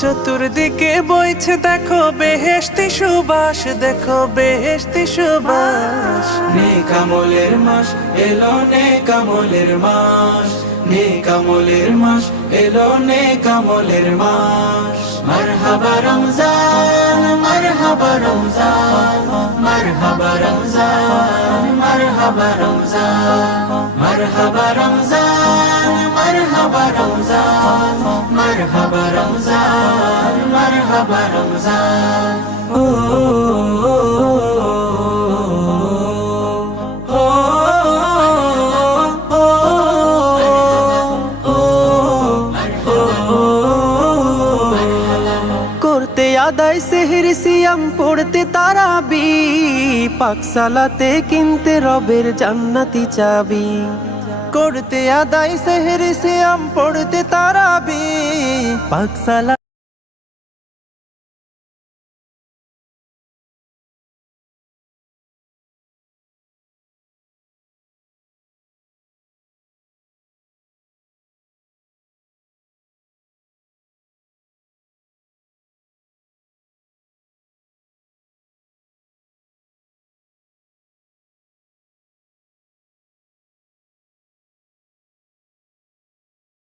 চতুর্দিকে বইছে দেখো বেহেশতি সুবাস, দেখো বেহেশতি সুবাস। নেক আমলের মাস এলো, নেক আমলের মাস, নেক আমলের মাস এলো, নেক আমলের মাস। মারহাবা রমজান, মারহাবা রমজান, মারহাবা রমজান, মারহাবা রমজান, মারহাবা রমজান, মারহাবা রমজান, মারহাবা রমজান, মারহাবা রমজান। ও করতে আদায় সেহরি সিয়াম, পড়তে তারাবি, পাকশালাতে কিনতে রবের জান্নাতি চাবি। করতে আদায় সেহরি সিয়াম, পড়তে তারাবি, পাকশালা